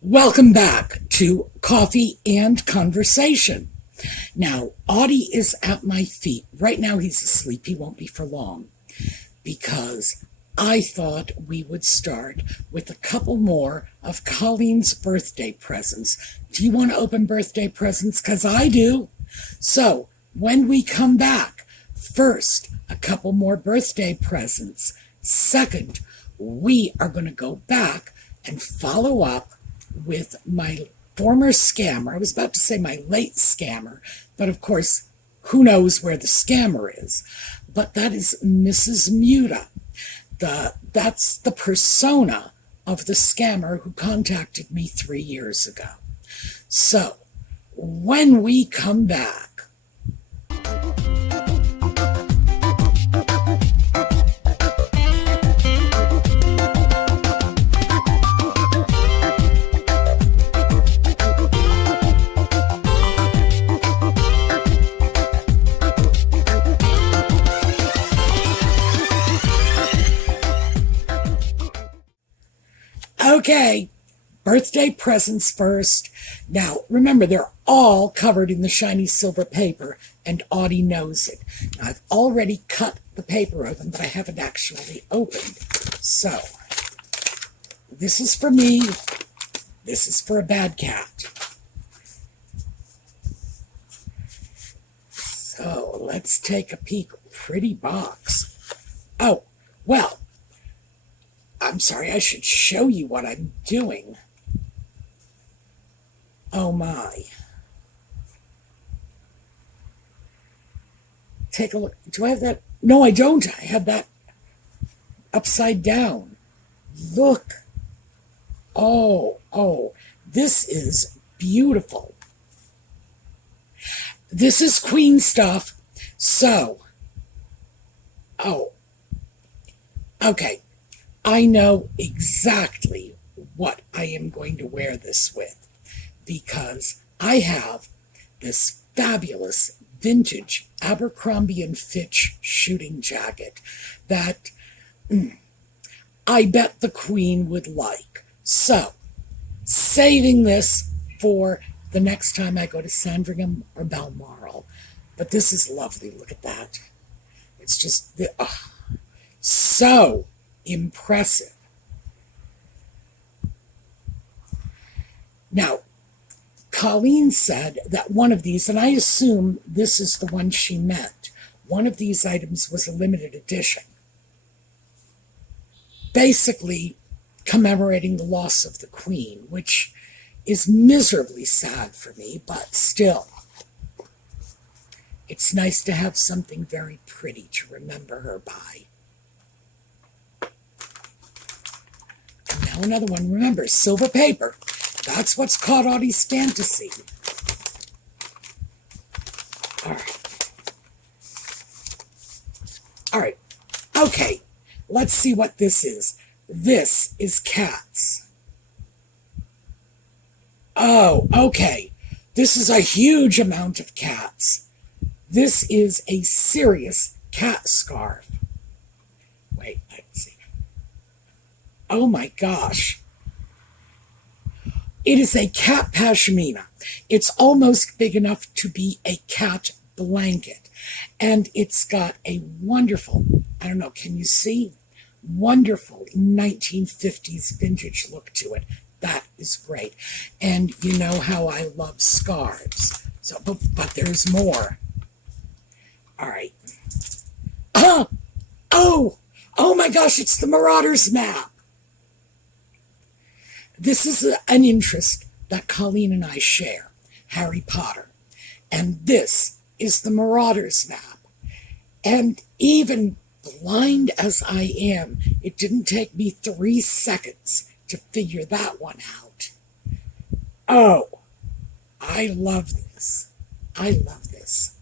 Welcome back to Coffee and Conversation. Now, Audie is at my feet. Right now he's asleep. He won't be for long because I thought we would start with a couple more of Colleen's birthday presents. Do you want to open birthday presents? Because I do. So, when we come back, first, a couple more birthday presents. Second, we are going to go back and follow up with my former scammer. I was about to say my late scammer, but of course, who knows where the scammer is. But that is Mrs. Muta. That's the persona of the scammer who contacted me 3 years ago. So, when we come back, okay, birthday presents first. Now, remember, they're all covered in the shiny silver paper, and Audie knows it. Now, I've already cut the paper open, but I haven't actually opened. So, this is for me. This is for a bad cat. So, let's take a peek. Pretty box. Oh, well, I'm sorry, I should show you what I'm doing. Oh my. Take a look. Do I have that? No, I don't. I have that upside down. Look. Oh, this is beautiful. This is Queen stuff. So, okay. I know exactly what I am going to wear this with because I have this fabulous vintage Abercrombie & Fitch shooting jacket that I bet the Queen would like. So, saving this for the next time I go to Sandringham or Balmoral. But this is lovely. Look at that. It's just so impressive. Now, Colleen said that one of these, and I assume this is the one she meant, one of these items was a limited edition, basically commemorating the loss of the Queen, which is miserably sad for me, but still, it's nice to have something very pretty to remember her by. And now another one. Remember, silver paper. That's what's caught Audie's fantasy. All right. Okay. Let's see what this is. This is cats. Oh, okay. This is a huge amount of cats. This is a serious cat scarf. Wait, let's see. Oh my gosh. It is a cat pashmina. It's almost big enough to be a cat blanket. And it's got a wonderful, I don't know, can you see? Wonderful 1950s vintage look to it. That is great. And you know how I love scarves. So, but there's more. All right. Oh my gosh, it's the Marauders map. This is an interest that Colleen and I share, Harry Potter. And this is the Marauders map. And even blind as I am, it didn't take me 3 seconds to figure that one out. Oh, I love this. I love this.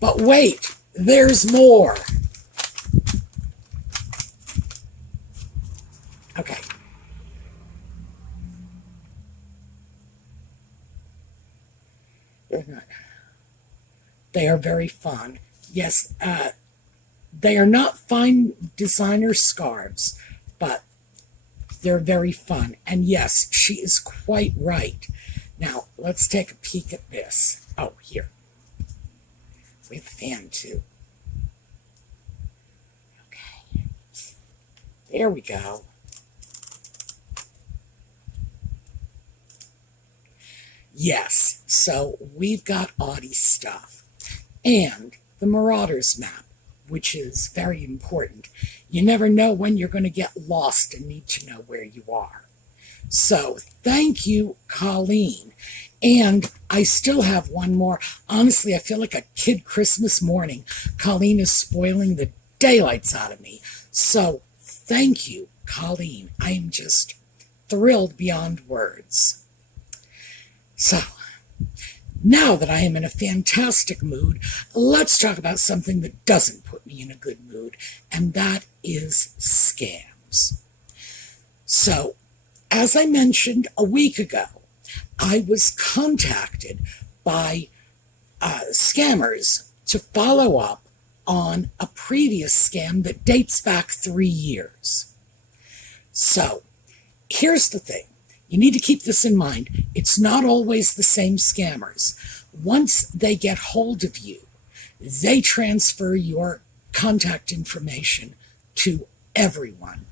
But wait, there's more. Okay. They are very fun. Yes, they are not fine designer scarves, but They're very fun. And yes, she is quite right. Now, let's take a peek at this. Oh, here. We have a fan, too. Okay. There we go. Yes, so we've got Audie stuff. And the Marauders map, which is very important. You never know when you're going to get lost and need to know where you are. So thank you, Colleen. And I still have one more. Honestly, I feel like a kid Christmas morning. Colleen is spoiling the daylights out of me. So thank you, Colleen. I am just thrilled beyond words. So now that I am in a fantastic mood, let's talk about something that doesn't put me in a good mood, and that is scams. So, as I mentioned a week ago, I was contacted by scammers to follow up on a previous scam that dates back 3 years. So, here's the thing. You need to keep this in mind. It's not always the same scammers. Once they get hold of you, they transfer your contact information to everyone.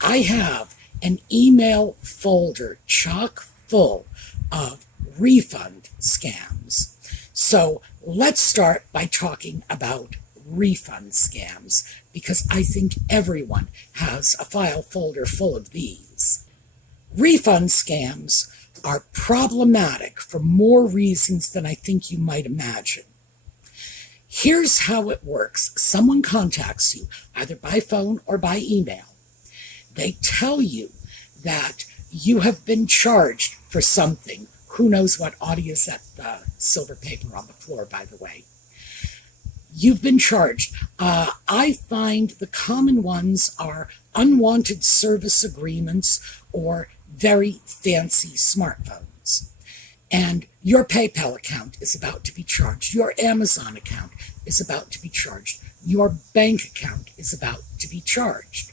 I have an email folder chock full of refund scams. So let's start by talking about refund scams, because I think everyone has a file folder full of these. Refund scams are problematic for more reasons than I think you might imagine. Here's how it works. Someone contacts you, either by phone or by email. They tell you that you have been charged for something. Who knows what? Audie is at the silver paper on the floor, by the way. You've been charged. I find the common ones are unwanted service agreements or very fancy smartphones. And your PayPal account is about to be charged. Your Amazon account is about to be charged. Your bank account is about to be charged.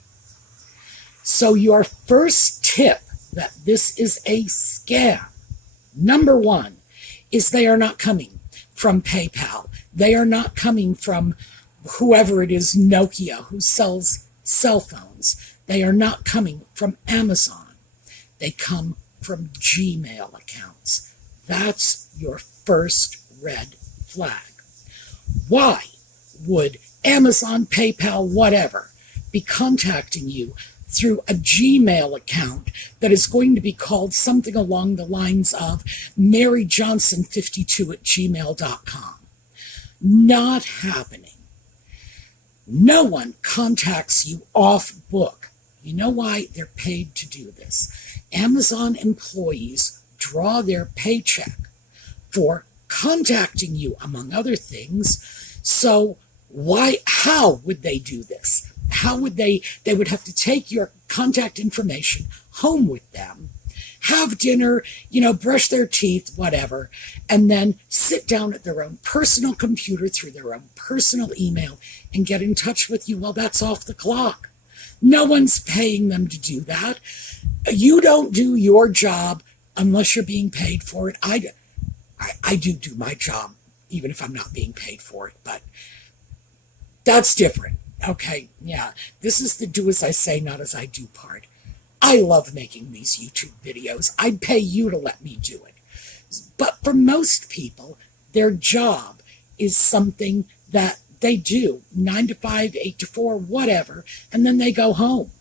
So your first tip that this is a scam, number one, is they are not coming from PayPal. They are not coming from whoever it is, Nokia, who sells cell phones. They are not coming from Amazon. They come from Gmail accounts. That's your first red flag. Why would Amazon, PayPal, whatever, be contacting you through a Gmail account that is going to be called something along the lines of maryjohnson52@gmail.com? Not happening. No one contacts you off book. You know why? They're paid to do this. Amazon employees draw their paycheck for contacting you, among other things. So how would they do this? How would they would have to take your contact information home with them, have dinner, brush their teeth, whatever, and then sit down at their own personal computer through their own personal email and get in touch with you. Well, that's off the clock. No one's paying them to do that. You don't do your job unless you're being paid for it. I do my job, even if I'm not being paid for it, but that's different. Okay, yeah, this is the do as I say, not as I do part. I love making these YouTube videos. I'd pay you to let me do it. But for most people, their job is something that they do, 9 to 5, 8 to 4, whatever, and then they go home.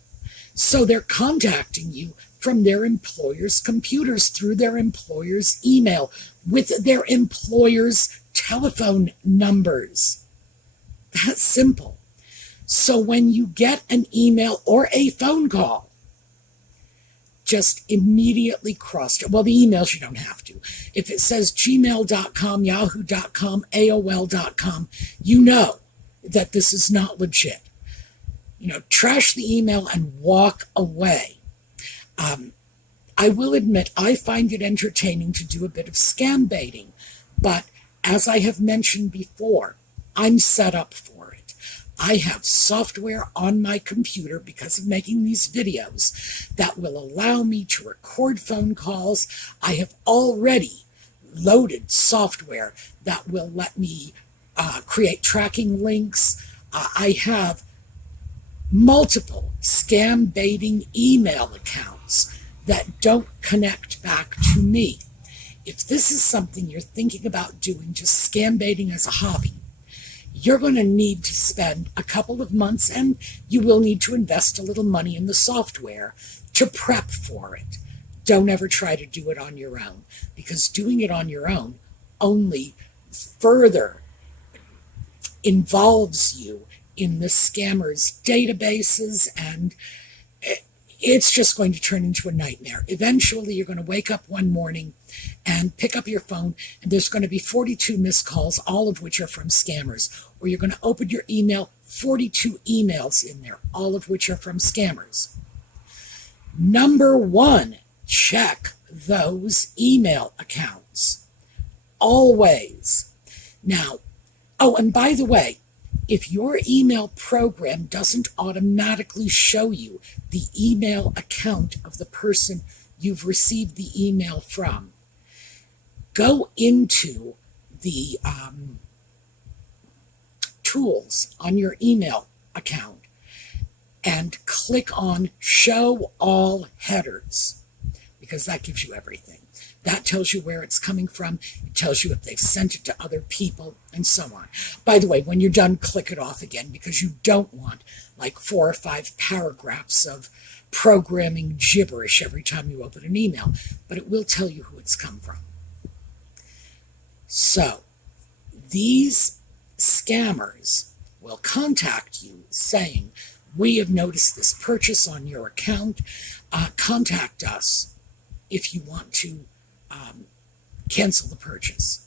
So they're contacting you from their employer's computers, through their employer's email, with their employer's telephone numbers. That's simple. So when you get an email or a phone call, just immediately cross it. Well, the emails you don't have to. If it says gmail.com, yahoo.com, AOL.com, you know that this is not legit. Trash the email and walk away. I will admit, I find it entertaining to do a bit of scam baiting, but as I have mentioned before, I'm set up for it. I have software on my computer because of making these videos that will allow me to record phone calls. I have already loaded software that will let me create tracking links. I have multiple scam baiting email accounts that don't connect back to me. If this is something you're thinking about doing, just scam baiting as a hobby, you're going to need to spend a couple of months, and you will need to invest a little money in the software to prep for it. Don't ever try to do it on your own, because doing it on your own only further involves you in the scammers' databases, and it's just going to turn into a nightmare. Eventually, you're going to wake up one morning and pick up your phone, and there's going to be 42 missed calls, all of which are from scammers. Or you're going to open your email, 42 emails in there, all of which are from scammers. Number one, check those email accounts. Always. Now, oh, and by the way, if your email program doesn't automatically show you the email account of the person you've received the email from, go into the tools on your email account and click on Show All Headers, because that gives you everything. That tells you where it's coming from. It tells you if they've sent it to other people, and so on. By the way, when you're done, click it off again, because you don't want like 4 or 5 paragraphs of programming gibberish every time you open an email. But it will tell you who it's come from. So, these scammers will contact you saying, we have noticed this purchase on your account. Contact us if you want to cancel the purchase.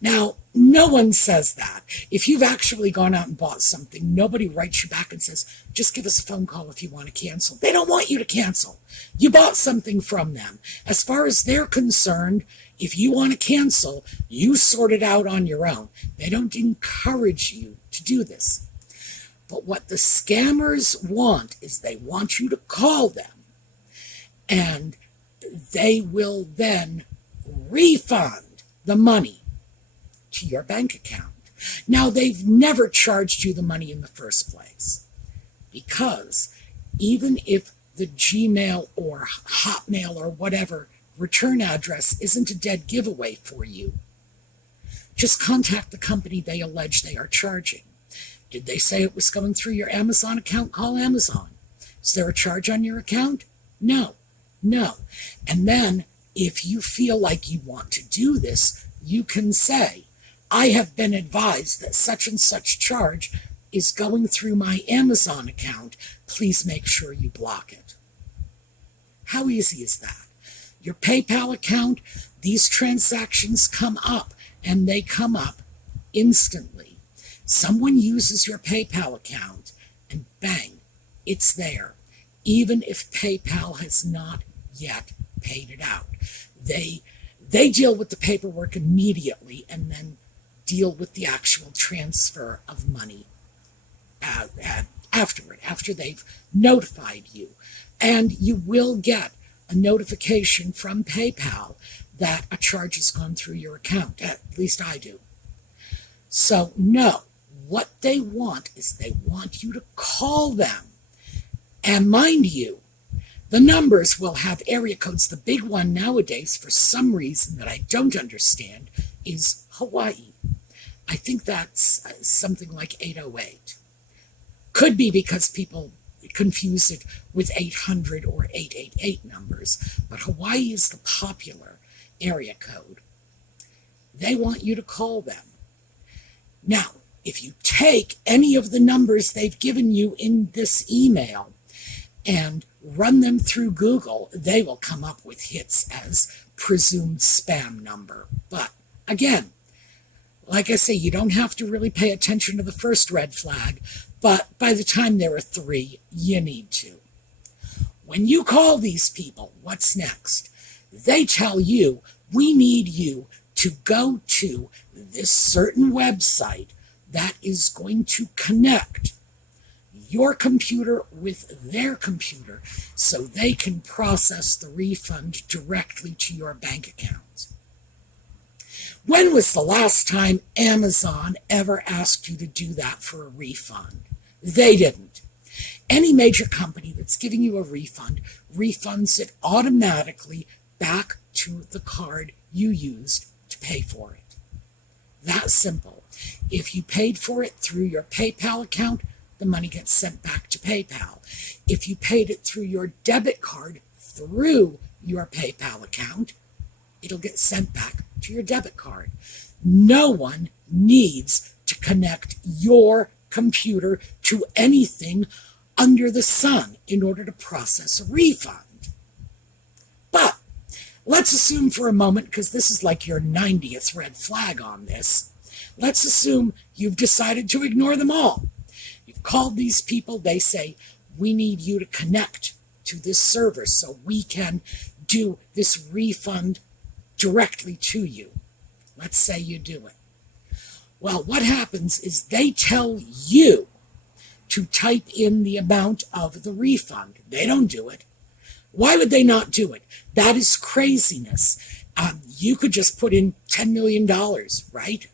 Now, no one says that. If you've actually gone out and bought something, nobody writes you back and says, just give us a phone call if you want to cancel. They don't want you to cancel. You bought something from them. As far as they're concerned, if you want to cancel, you sort it out on your own. They don't encourage you to do this. But what the scammers want is they want you to call them, and they will then refund the money to your bank account. Now, they've never charged you the money in the first place, because even if the Gmail or Hotmail or whatever return address isn't a dead giveaway for you, just contact the company they allege they are charging. Did they say it was going through your Amazon account? Call Amazon. Is there a charge on your account? No. And then, if you feel like you want to do this, you can say, I have been advised that such and such charge is going through my Amazon account. Please make sure you block it. How easy is that? Your PayPal account, these transactions come up, and they come up instantly. Someone uses your PayPal account, and bang, it's there, even if PayPal has not yet paid it out. They deal with the paperwork immediately, and then deal with the actual transfer of money afterward, after they've notified you. And you will get a notification from PayPal that a charge has gone through your account. At least I do. So no, what they want is they want you to call them. And mind you, the numbers will have area codes. The big one nowadays, for some reason that I don't understand, is Hawaii. I think that's something like 808. Could be because people confuse it with 800 or 888 numbers, but Hawaii is the popular area code. They want you to call them. Now, if you take any of the numbers they've given you in this email and run them through Google, they will come up with hits as presumed spam number. But again, like I say, you don't have to really pay attention to the first red flag, but by the time there are 3, you need to. When you call these people, what's next? They tell you, we need you to go to this certain website, that is going to connect your computer with their computer so they can process the refund directly to your bank account. When was the last time Amazon ever asked you to do that for a refund? They didn't. Any major company that's giving you a refund refunds it automatically back to the card you used to pay for it. That simple. If you paid for it through your PayPal account, the money gets sent back to PayPal. If you paid it through your debit card through your PayPal account, it'll get sent back to your debit card. No one needs to connect your computer to anything under the sun in order to process a refund. But let's assume for a moment, because this is like your 90th red flag on this, let's assume you've decided to ignore them all. You've called these people, they say, we need you to connect to this server so we can do this refund directly to you. Let's say you do it. Well, what happens is they tell you to type in the amount of the refund. They don't do it. Why would they not do it? That is craziness. You could just put in $10 million, right?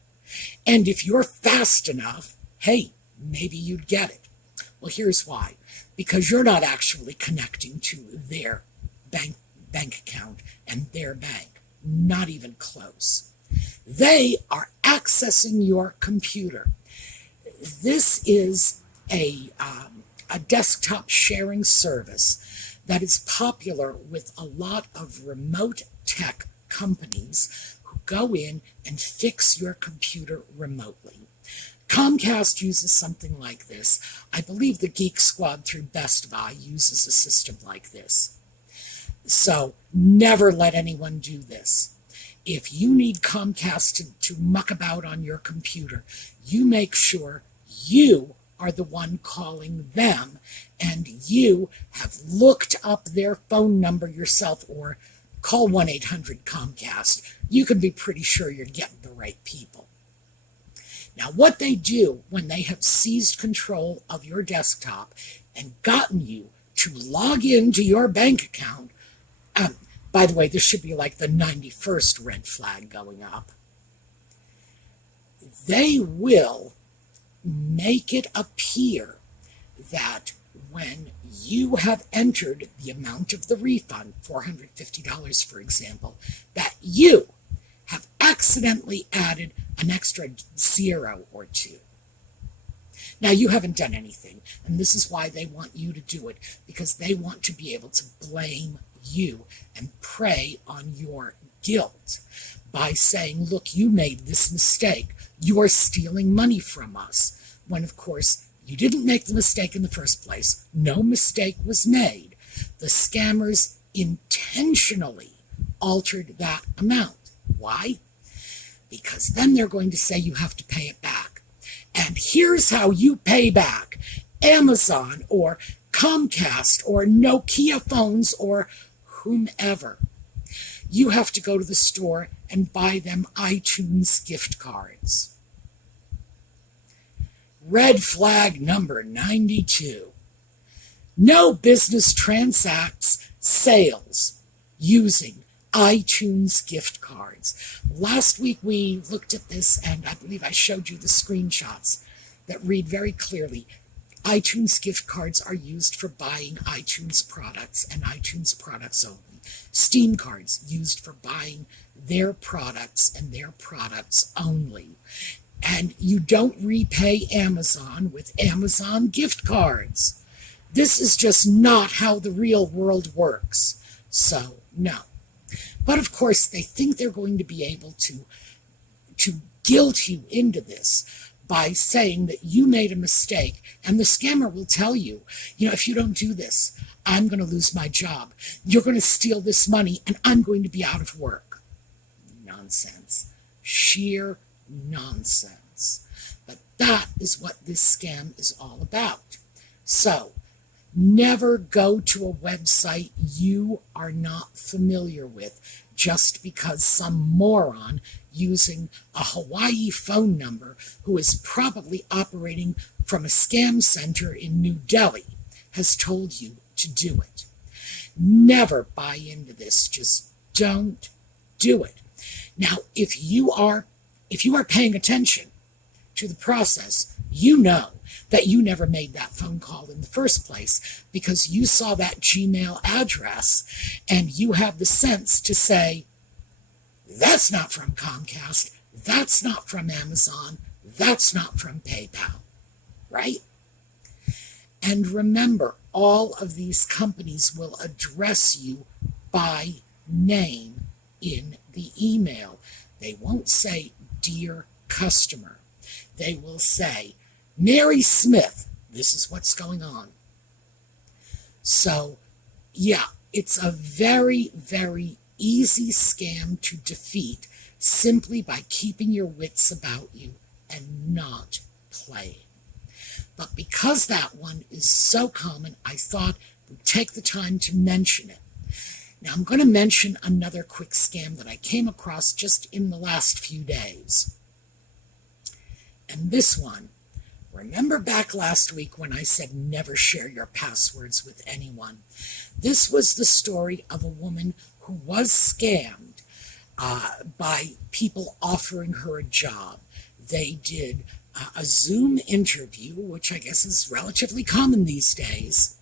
And if you're fast enough, hey, maybe you'd get it. Well, here's why. Because you're not actually connecting to their bank account and their bank. Not even close. They are accessing your computer. This is a desktop sharing service that is popular with a lot of remote tech companies who go in and fix your computer remotely. Comcast uses something like this. I believe the Geek Squad through Best Buy uses a system like this. So never let anyone do this. If you need Comcast to muck about on your computer, you make sure you are the one calling them and you have looked up their phone number yourself, or call 1-800-COMCAST. You can be pretty sure you're getting the right people. Now, what they do when they have seized control of your desktop and gotten you to log into your bank account, by the way, this should be like the 91st red flag going up, they will make it appear that when you have entered the amount of the refund, $450 for example, that you have accidentally added an extra 0 or 2. Now, you haven't done anything, and this is why they want you to do it, because they want to be able to blame you and prey on your guilt by saying, look, you made this mistake. You're stealing money from us. When, of course, you didn't make the mistake in the first place. No mistake was made. The scammers intentionally altered that amount. Why? Because then they're going to say you have to pay it back. And here's how you pay back. Amazon or Comcast or Nokia phones or whomever. You have to go to the store and buy them iTunes gift cards. Red flag number 92. No business transacts sales using iTunes gift cards. Last week we looked at this, and I believe I showed you the screenshots that read very clearly. iTunes gift cards are used for buying iTunes products and iTunes products only. Steam cards used for buying their products and their products only. And you don't repay Amazon with Amazon gift cards. This is just not how the real world works. So, no. But of course, they think they're going to be able to guilt you into this by saying that you made a mistake. And the scammer will tell you, if you don't do this, I'm going to lose my job. You're going to steal this money, and I'm going to be out of work. Nonsense. Sheer nonsense. But that is what this scam is all about. So, Never go to a website you are not familiar with just because some moron using a Hawaii phone number who is probably operating from a scam center in New Delhi has told you to do it. Never buy into this. Just don't do it. Now, if you are paying attention to the process, you know that you never made that phone call in the first place because you saw that Gmail address and you have the sense to say, that's not from Comcast, that's not from Amazon, that's not from PayPal, right? And remember, all of these companies will address you by name in the email. They won't say, dear customer. They will say, Mary Smith, this is what's going on. So, yeah, it's a very, very easy scam to defeat simply by keeping your wits about you and not playing. But because that one is so common, I thought we'd take the time to mention it. Now, I'm going to mention another quick scam that I came across just in the last few days. And this one, remember back last week when I said never share your passwords with anyone? This was the story of a woman who was scammed by people offering her a job. They did a Zoom interview, which I guess is relatively common these days,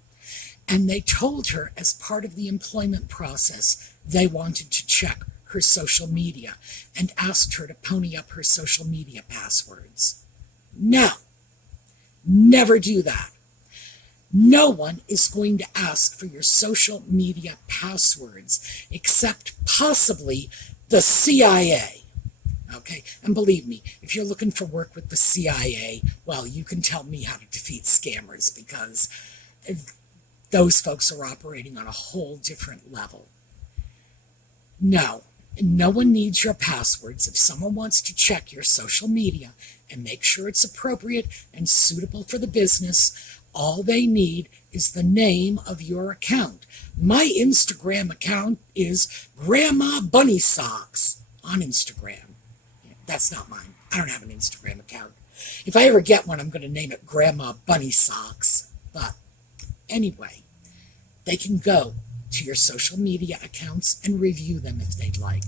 and they told her as part of the employment process they wanted to check her social media and asked her to pony up her social media passwords. No, never do that. No one is going to ask for your social media passwords except possibly the CIA. Okay, and believe me, if you're looking for work with the CIA, well, you can tell me how to defeat scammers because those folks are operating on a whole different level. No one needs your passwords. If someone wants to check your social media and make sure it's appropriate and suitable for the business, all they need is the name of your account. My Instagram account is Grandma Bunny Socks on Instagram. That's not mine. I don't have an Instagram account. If I ever get one, I'm going to name it Grandma Bunny Socks. But anyway, they can go to your social media accounts and review them if they'd like.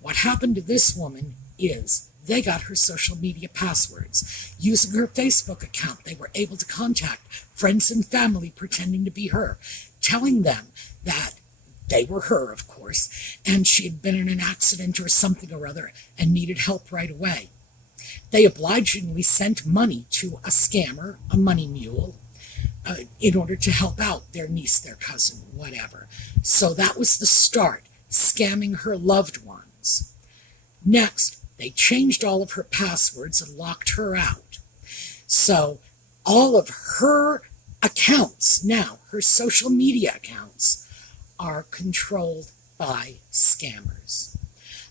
What happened to this woman is they got her social media passwords. Using her Facebook account, they were able to contact friends and family pretending to be her, telling them that they were her, of course, and she had been in an accident or something or other and needed help right away. They obligingly sent money to a scammer, a money mule, in order to help out their niece, their cousin, whatever. So that was the start, scamming her loved ones. Next, they changed all of her passwords and locked her out. So all of her accounts now, her social media accounts, are controlled by scammers.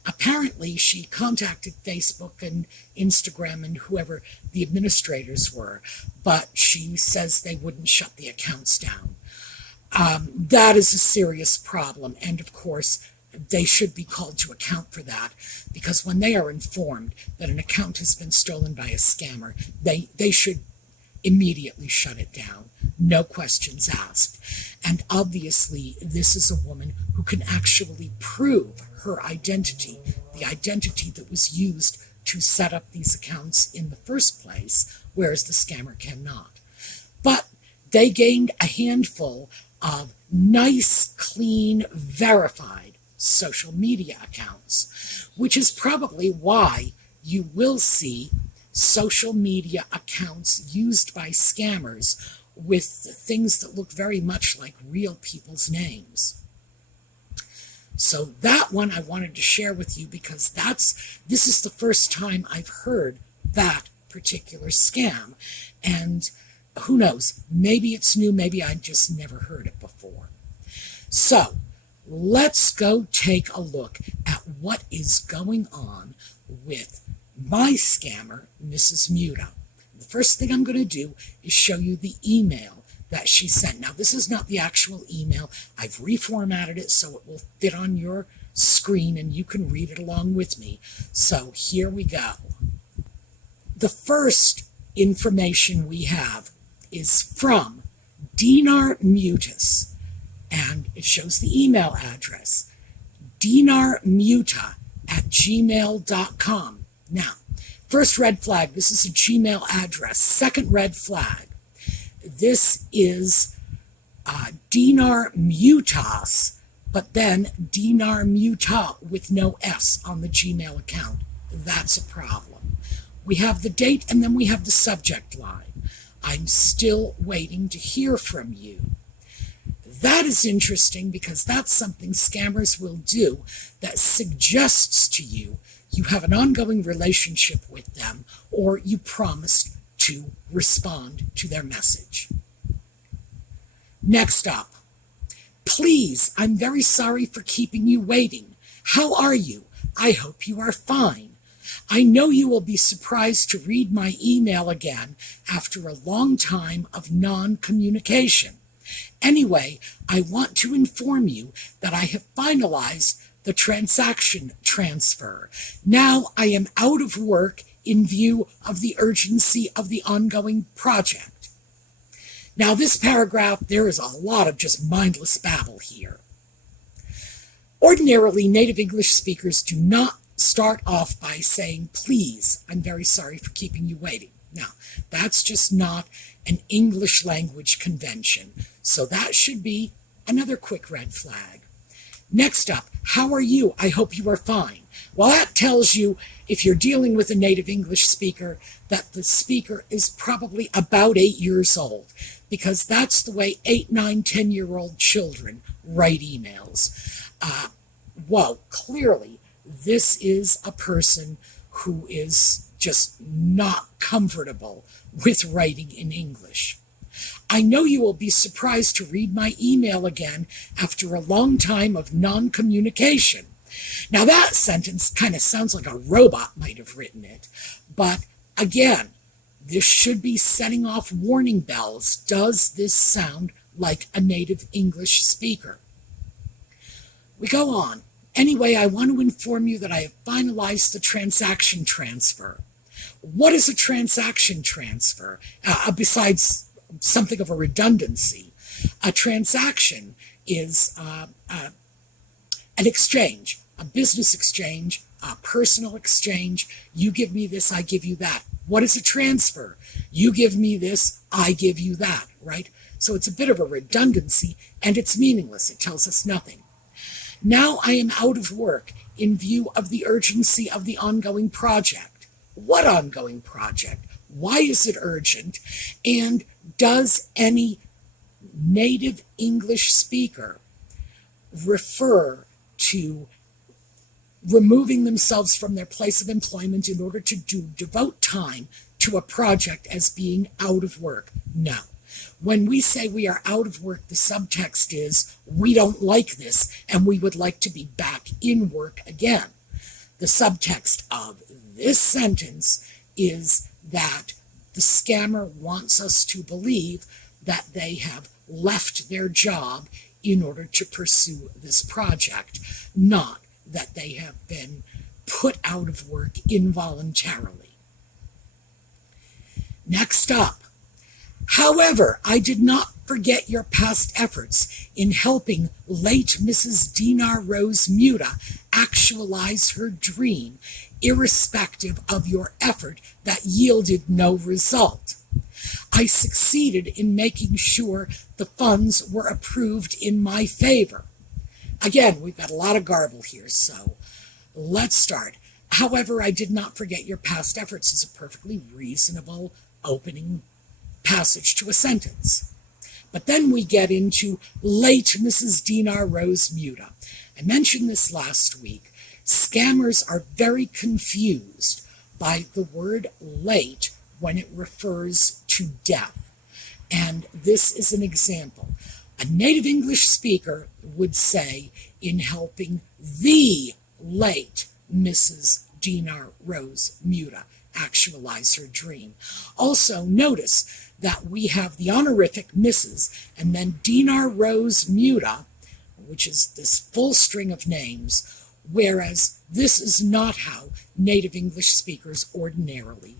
Apparently, she contacted Facebook and Instagram and whoever the administrators were, but she says they wouldn't shut the accounts down. That is a serious problem, and of course, they should be called to account for that, because when they are informed that an account has been stolen by a scammer, they should immediately shut it down. No questions asked. And obviously, this is a woman who can actually prove her identity, the identity that was used to set up these accounts in the first place, whereas the scammer cannot. But they gained a handful of nice, clean, verified social media accounts, which is probably why you will see social media accounts used by scammers with things that look very much like real people's names. So that one I wanted to share with you because this is the first time I've heard that particular scam. And who knows, maybe it's new, maybe I just never heard it before. So let's go take a look at what is going on with my scammer, Mrs. Muta. The first thing I'm going to do is show you the email that she sent. Now, this is not the actual email. I've reformatted it so it will fit on your screen and you can read it along with me. So here we go. The first information we have is from Dinar Mutas, and it shows the email address, dinarmuta@gmail.com. Now, first red flag, this is a Gmail address. Second red flag, this is Dinar Mutas, but then Dinar Muta with no S on the Gmail account. That's a problem. We have the date and then we have the subject line. I'm still waiting to hear from you. That is interesting because that's something scammers will do that suggests to you you have an ongoing relationship with them or you promised to respond to their message. Next up, please, I'm very sorry for keeping you waiting. How are you? I hope you are fine. I know you will be surprised to read my email again after a long time of non-communication. Anyway, I want to inform you that I have finalized the transaction transfer. Now I am out of work in view of the urgency of the ongoing project. Now this paragraph, there is a lot of just mindless babble here. Ordinarily, native English speakers do not start off by saying, please, I'm very sorry for keeping you waiting. Now, that's just not an English language convention. So that should be another quick red flag. Next up, how are you? I hope you are fine. Well, that tells you, if you're dealing with a native English speaker, that the speaker is probably about 8 years old, because that's the way 8, 9, 10-year-old children write emails. Whoa, clearly, this is a person who is just not comfortable with writing in English. I know you will be surprised to read my email again after a long time of non-communication. Now that sentence kind of sounds like a robot might have written it, but again, this should be setting off warning bells. Does this sound like a native English speaker? We go on. Anyway, I want to inform you that I have finalized the transaction transfer. What is a transaction transfer? Besides something of a redundancy, a transaction is an exchange, a business exchange, a personal exchange. You give me this, I give you that. What is a transfer? You give me this, I give you that, right? So it's a bit of a redundancy and it's meaningless. It tells us nothing. Now I am out of work in view of the urgency of the ongoing project. What ongoing project? Why is it urgent? And does any native English speaker refer to removing themselves from their place of employment in order to devote time to a project as being out of work? No. When we say we are out of work, the subtext is we don't like this and we would like to be back in work again. The subtext of this sentence is that the scammer wants us to believe that they have left their job in order to pursue this project, not that they have been put out of work involuntarily. Next up, however, I did not forget your past efforts in helping late Mrs. Dinar Rose Muta actualize her dream, irrespective of your effort that yielded no result. I succeeded in making sure the funds were approved in my favor. Again, we've got a lot of garble here, so let's start. However, I did not forget your past efforts is a perfectly reasonable opening passage to a sentence. But then we get into late Mrs. Dinar Rose Muta. I mentioned this last week. Scammers are very confused by the word late when it refers to death. And this is an example. A native English speaker would say, in helping the late Mrs. Dinar Rose Muta. actualize her dream. Also, notice that we have the honorific Mrs. and then Dinar Rose Muta, which is this full string of names, whereas this is not how native English speakers ordinarily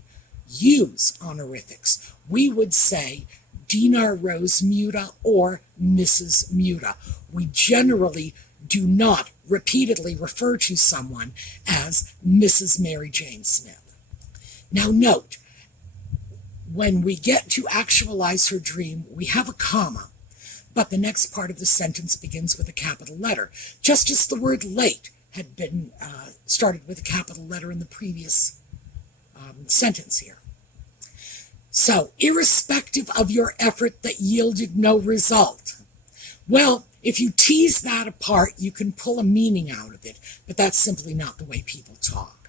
use honorifics. We would say Dinar Rose Muta or Mrs. Muta. We generally do not repeatedly refer to someone as Mrs. Mary Jane Smith. Now note, when we get to actualize her dream, we have a comma, but the next part of the sentence begins with a capital letter, just as the word late had been started with a capital letter in the previous sentence here. So, irrespective of your effort that yielded no result. Well, if you tease that apart, you can pull a meaning out of it, but that's simply not the way people talk.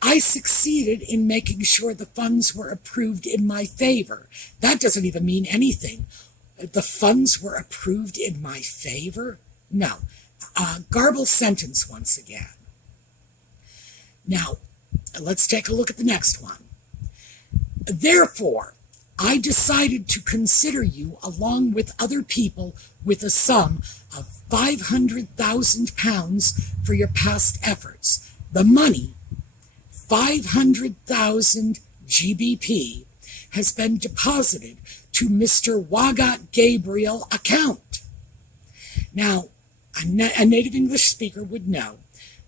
I succeeded in making sure the funds were approved in my favor. That doesn't even mean anything. The funds were approved in my favor? No. Garble sentence once again. Now, let's take a look at the next one. Therefore, I decided to consider you, along with other people, with a sum of £500,000 for your past efforts. The money, 500,000 GBP, has been deposited to Mr. Wagat Gabriel account. Now, a native English speaker would know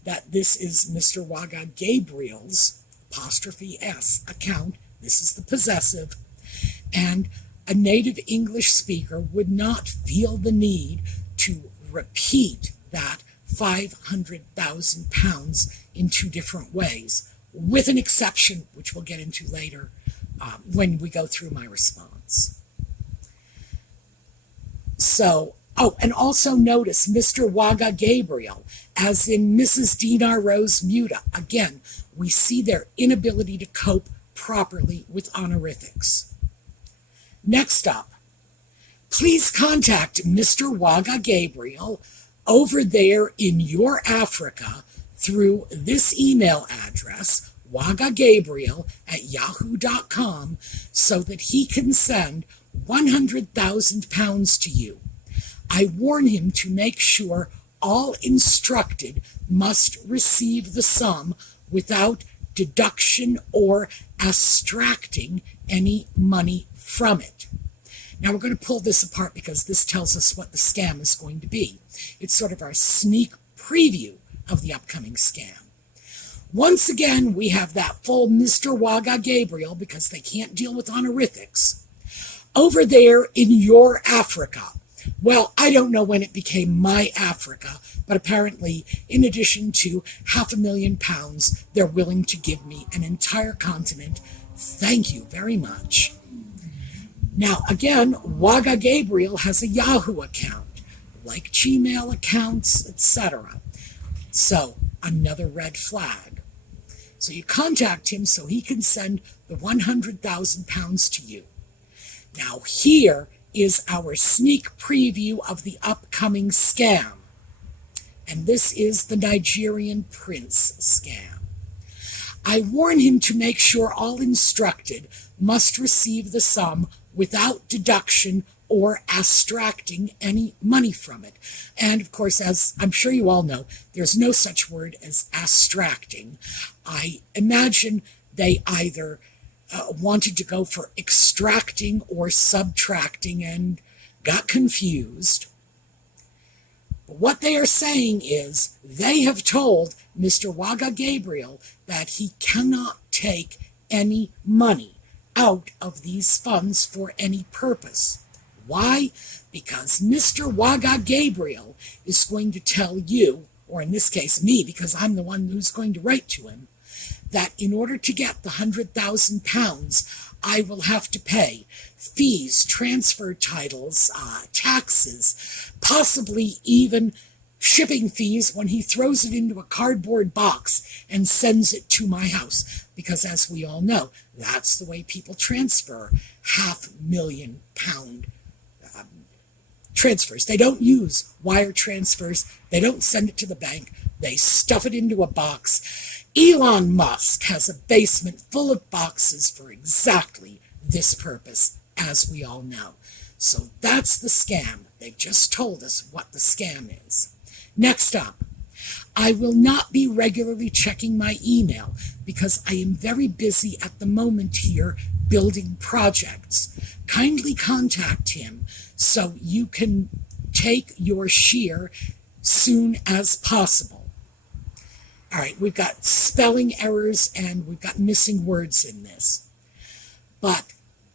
that this is Mr. Wagat Gabriel's '(S) account. This is the possessive. And a native English speaker would not feel the need to repeat that £500,000 in two different ways, with an exception, which we'll get into later when we go through my response. So, and also notice Mr. Waga Gabriel, as in Mrs. Dinar Rose Muta. Again, we see their inability to cope properly with honorifics. Next up, please contact Mr. Waga Gabriel over there in your Africa through this email address, wagagabriel@yahoo.com, so that he can send £100,000 to you. I warn him to make sure all instructed must receive the sum without deduction or abstracting any money from it. Now we're going to pull this apart because this tells us what the scam is going to be. It's sort of our sneak preview of the upcoming scam. Once again, we have that full Mr. Waga Gabriel, because they can't deal with honorifics, over there in your Africa. Well, I don't know when it became my Africa, but apparently, in addition to £500,000, they're willing to give me an entire continent. Thank you very much. Now, again, Waga Gabriel has a Yahoo account, like Gmail accounts, etc. So, another red flag. So you contact him so he can send the £100,000 to you. Now, here is our sneak preview of the upcoming scam. And this is the Nigerian prince scam. I warn him to make sure all instructed must receive the sum without deduction or abstracting any money from it. And of course, as I'm sure you all know, there's no such word as abstracting. I imagine they either wanted to go for extracting or subtracting and got confused. But what they are saying is they have told Mr. Waga Gabriel that he cannot take any money out of these funds for any purpose. Why? Because Mr. Waga Gabriel is going to tell you, or in this case me, because I'm the one who's going to write to him, that in order to get the £100,000, I will have to pay fees, transfer titles, taxes, possibly even shipping fees when he throws it into a cardboard box and sends it to my house. Because as we all know, that's the way people transfer £500,000 transfers. They don't use wire transfers. They don't send it to the bank. They stuff it into a box. Elon Musk has a basement full of boxes for exactly this purpose, as we all know. So that's the scam. They've just told us what the scam is. Next up, I will not be regularly checking my email because I am very busy at the moment here building projects. Kindly contact him so you can take your shear soon as possible. All right, we've got spelling errors and we've got missing words in this. But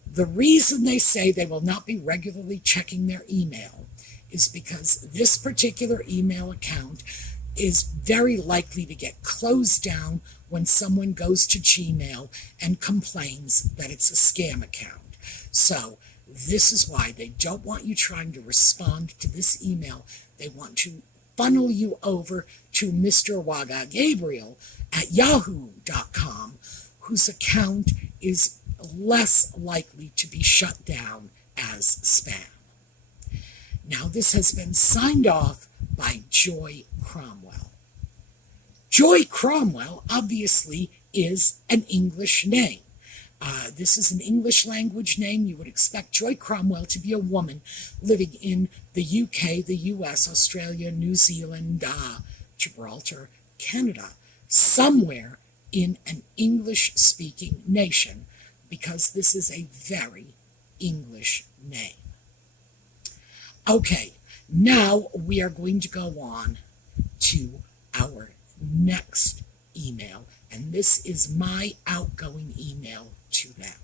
the reason they say they will not be regularly checking their email is because this particular email account is very likely to get closed down when someone goes to Gmail and complains that it's a scam account. So this is why they don't want you trying to respond to this email. They want to funnel you over to Mr. Waga Gabriel at yahoo.com, whose account is less likely to be shut down as spam. Now, this has been signed off by Joy Cromwell. Joy Cromwell obviously is an English name. This is an English language name. You would expect Joy Cromwell to be a woman living in the UK, the US, Australia, New Zealand, Gibraltar, Canada, somewhere in an English-speaking nation, because this is a very English name. Okay, now we are going to go on to our next email, and this is my outgoing email to them.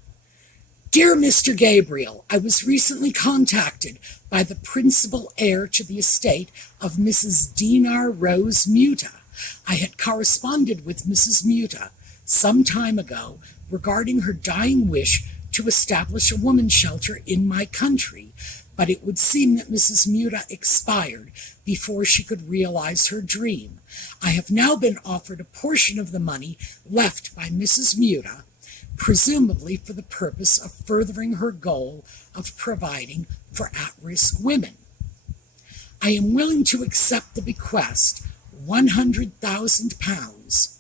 Dear Mr. Gabriel, I was recently contacted by the principal heir to the estate of Mrs. Dinar Rose Muta. I had corresponded with Mrs. Muta some time ago regarding her dying wish to establish a woman's shelter in my country, but it would seem that Mrs. Muta expired before she could realize her dream. I have now been offered a portion of the money left by Mrs. Muta, presumably for the purpose of furthering her goal of providing for at-risk women. I am willing to accept the bequest, £100,000,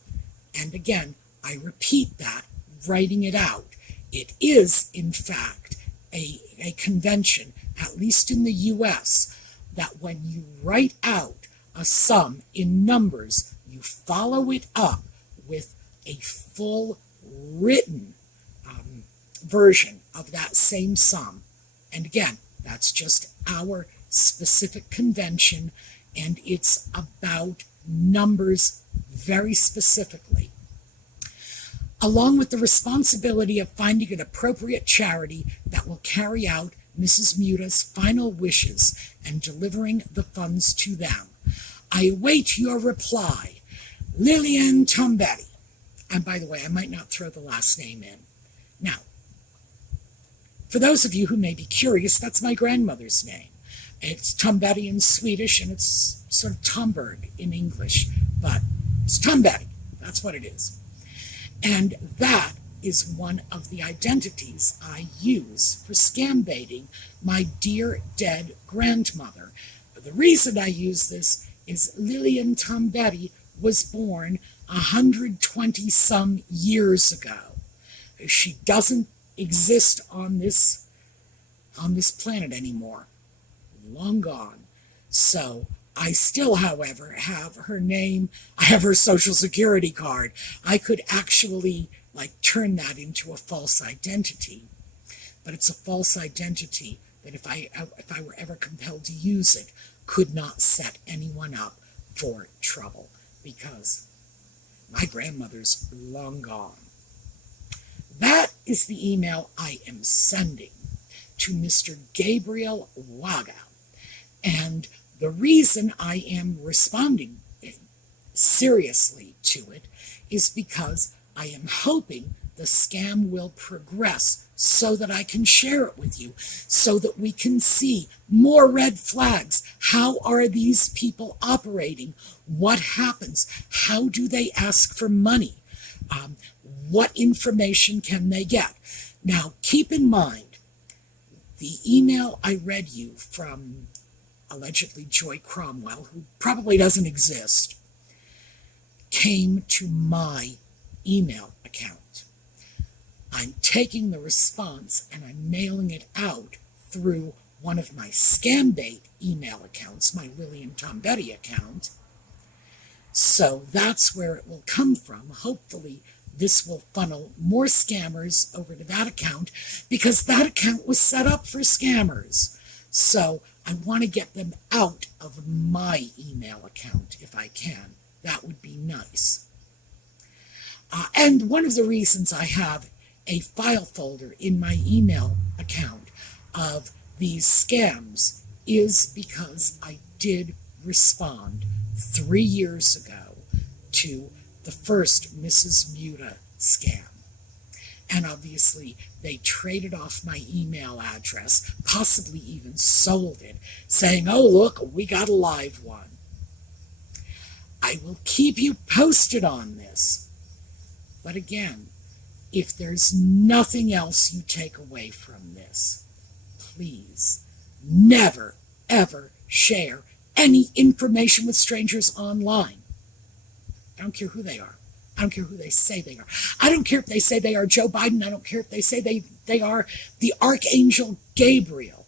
and again, I repeat that, writing it out. It is, in fact, a convention, at least in the U.S., that when you write out a sum in numbers, you follow it up with a full written version of that same sum. And again, that's just our specific convention, and it's about numbers very specifically. Along with the responsibility of finding an appropriate charity that will carry out Mrs. Muta's final wishes and delivering the funds to them. I await your reply. Lillian Tombetti. And by the way, I might not throw the last name in. Now, for those of you who may be curious, that's my grandmother's name. It's Tombetti in Swedish, and it's sort of Tomberg in English, but it's Tombetti. That's what it is. And that is one of the identities I use for scam baiting my dear dead grandmother. The reason I use this is Lillian Tombetti was born 120-some years ago. She doesn't exist on this planet anymore. Long gone. So I still, however, have her name. I have her social security card. I could actually turn that into a false identity. But it's a false identity that if I were ever compelled to use it, could not set anyone up for trouble, because my grandmother's long gone. That is the email I am sending to Mr. Gabriel Waga. And the reason I am responding seriously to it is because I am hoping the scam will progress so that I can share it with you, so that we can see more red flags. How are these people operating? What happens? How do they ask for money? What information can they get? Now, keep in mind, the email I read you from allegedly Joy Cromwell, who probably doesn't exist, came to my email account. I'm taking the response and I'm mailing it out through one of my scam bait email accounts, my William Tom Betty account. So that's where it will come from. Hopefully this will funnel more scammers over to that account, because that account was set up for scammers. So I want to get them out of my email account if I can. That would be nice. And one of the reasons I have a file folder in my email account of these scams is because I did respond 3 years ago to the first Mrs. Muta scam. And obviously they traded off my email address, possibly even sold it, saying, oh, look, we got a live one. I will keep you posted on this. But again, if there's nothing else you take away from this, please never, ever share any information with strangers online. I don't care who they are. I don't care who they say they are. I don't care if they say they are Joe Biden. I don't care if they say they are the Archangel Gabriel.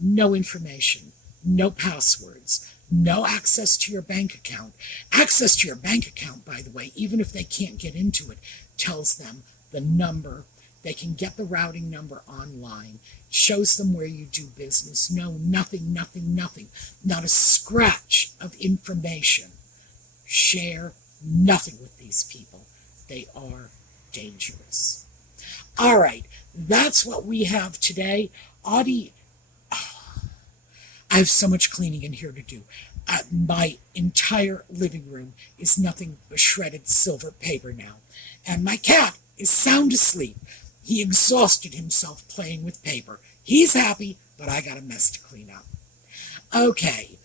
No information, no passwords, no access to your bank account. Access to your bank account, by the way, even if they can't get into it, tells them the number. They can get the routing number online, shows them where you do business. No, nothing, nothing, nothing. Not a scratch of information. Share nothing with these people. They are dangerous. All right, that's what we have today. Audie, I have so much cleaning in here to do. My entire living room is nothing but shredded silver paper now. And my cat is sound asleep. He exhausted himself playing with paper. He's happy, but I got a mess to clean up. Okay,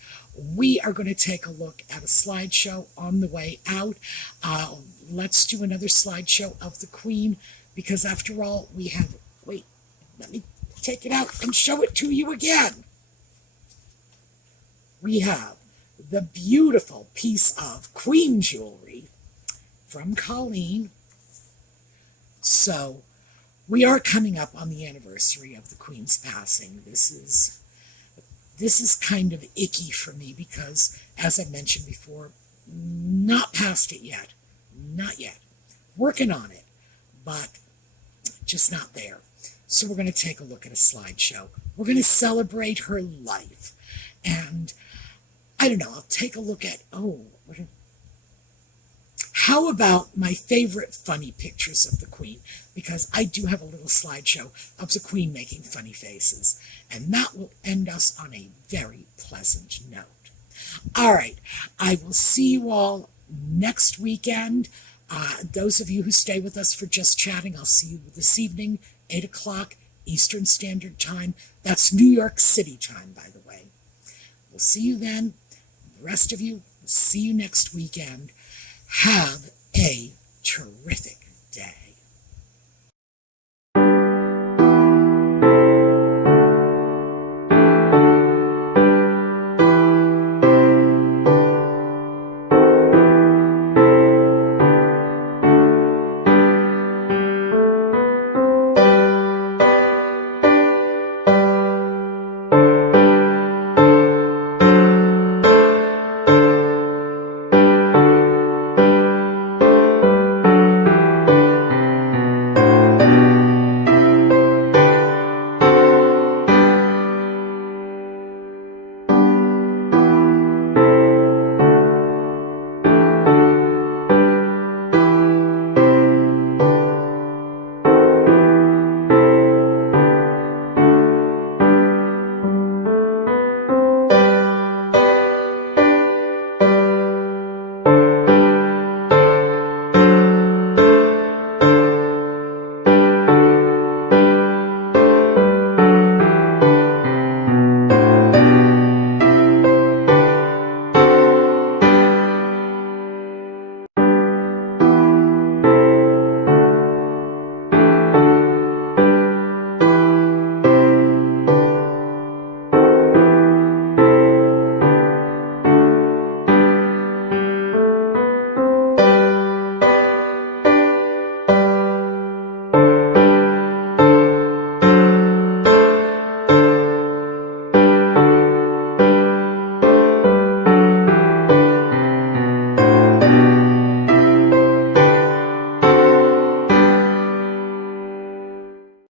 we are going to take a look at a slideshow on the way out. Let's do another slideshow of the Queen, because after all, we have... Wait, let me take it out and show it to you again. We have the beautiful piece of Queen jewelry from Colleen. So we are coming up on the anniversary of the Queen's passing. This is kind of icky for me because, as I mentioned before, not past it yet. Not yet. Working on it, but just not there. So we're going to take a look at a slideshow. We're going to celebrate her life. And I don't know, I'll take a look at, how about my favorite funny pictures of the Queen? Because I do have a little slideshow of the Queen making funny faces. And that will end us on a very pleasant note. All right, I will see you all next weekend. Those of you who stay with us for Just Chatting, I'll see you this evening, 8 o'clock Eastern Standard Time. That's New York City time, by the way. We'll see you then. The rest of you, see you next weekend. Have a terrific day.